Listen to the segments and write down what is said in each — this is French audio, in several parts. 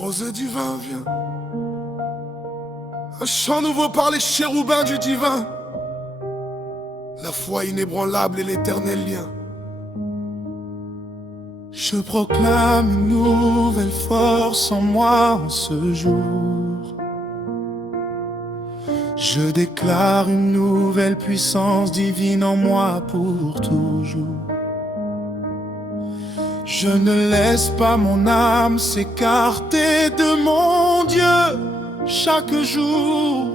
Rosée du vin vient, un chant nouveau par les chérubins du divin, la foi inébranlable et l'éternel lien. Je proclame une nouvelle force en moi en ce jour. Je déclare une nouvelle puissance divine en moi pour toujours. Je ne laisse pas mon âme s'écarter de mon Dieu chaque jour.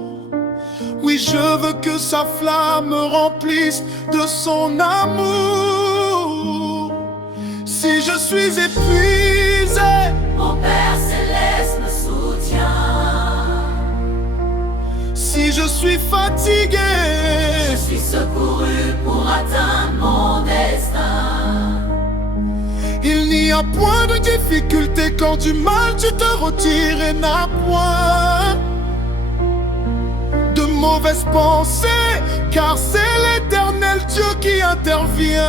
Oui, je veux que sa flamme me remplisse de son amour. Si je suis épuisé, mon Père céleste me soutient. si je suis fatigué, Je suis secouru pour atteindre mon destin. il n'y a point de difficulté quand du mal tu te retires et n'as point de mauvaises pensées, car c'est l'éternel Dieu qui intervient.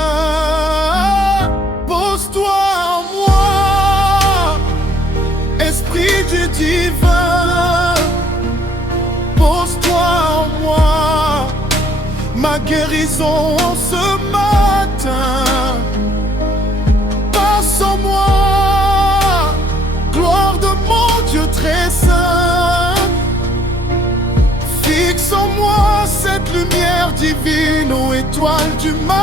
Pose-toi en moi, Esprit du divin. Pose-toi en moi, ma guérison en ce matin. Passe en moi, gloire de mon Dieu très saint. Fixe en moi cette lumière divine, ô étoile du matin.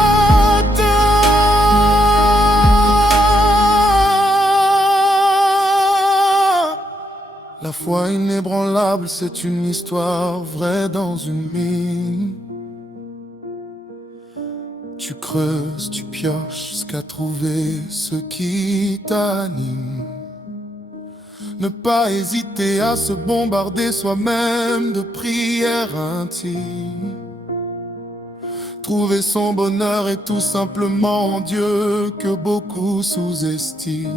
La foi inébranlable, c'est une histoire vraie dans une mine. Tu creuses, tu pioches jusqu'à trouver ce qui t'anime. Ne pas hésiter à se bombarder soi-même de prières intimes. Trouver son bonheur est tout simplement en Dieu que beaucoup sous-estiment.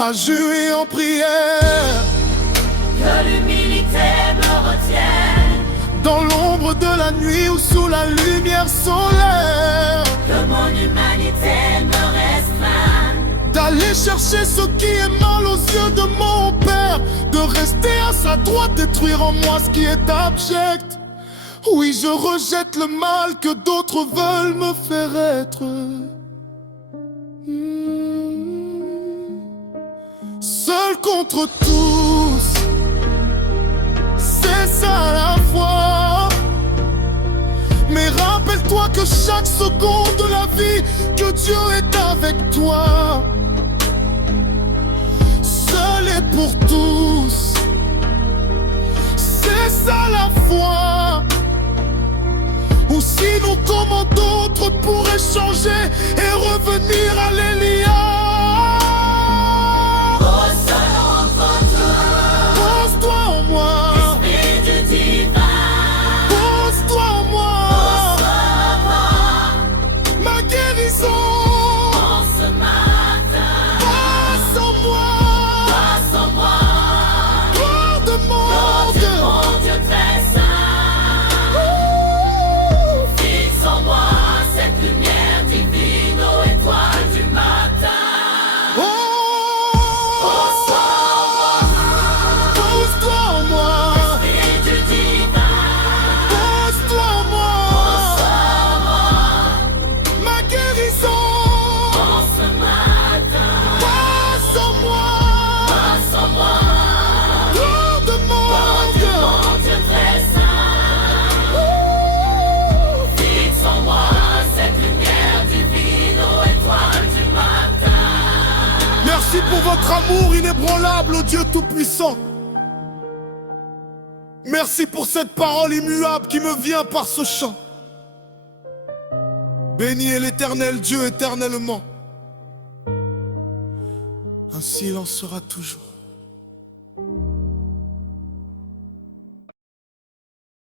À jouer en prière, Que l'humilité me retienne, dans l'ombre de la nuit ou sous la lumière solaire, que mon humanité me restreint. d'aller chercher ce qui est mal aux yeux de mon Père, de rester à sa droite, détruire en moi ce qui est abject. Oui, je rejette le mal que d'autres veulent me faire être. Seul contre tous, c'est ça la foi. Mais rappelle-toi que chaque seconde de la vie, que Dieu est avec toi. Seul et pour tous, c'est ça la foi. Ou sinon comment d'autres pourraient changer et revenir à l'Élia. Pose-toi en moi, Esprit du divin, pose-toi en moi, reçois-moi ma guérison. en ce matin. Passe en moi, Passe en moi, gloire de mon Dieu. mon Dieu très saint. Fixe en moi cette lumière divine, ô étoile du matin. Oh, pose-toi en moi, Esprit du divin, pose-toi en moi, ma guérison. en ce matin. Passe en moi, Passe en moi, gloire de mon Dieu. mon Dieu très saint. Fixe en moi cette lumière divine, ô étoile du matin. Merci pour votre amour inébranlable, ô Dieu Tout-Puissant. Merci pour cette parole immuable qui me vient par ce chant. Béni est l'Éternel Dieu éternellement. Ainsi il en sera toujours.